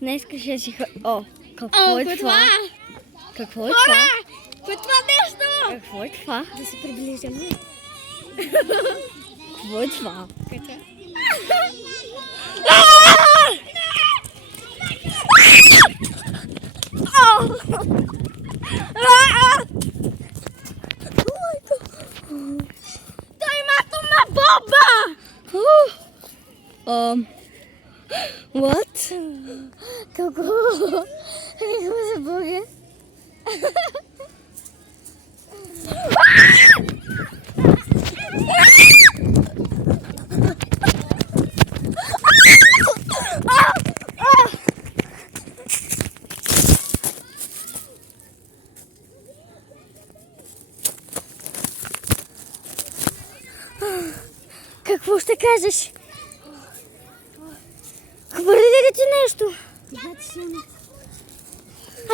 Днес ще си... О, какво е това? Какво е това? Кое е това нещо? Какво е това? Да се приближаме. Какво е това? Той има атомна бомба! What? Какво? Какво за Бога? Какво ще кажеш? Хвърли ли ти нещо? Значи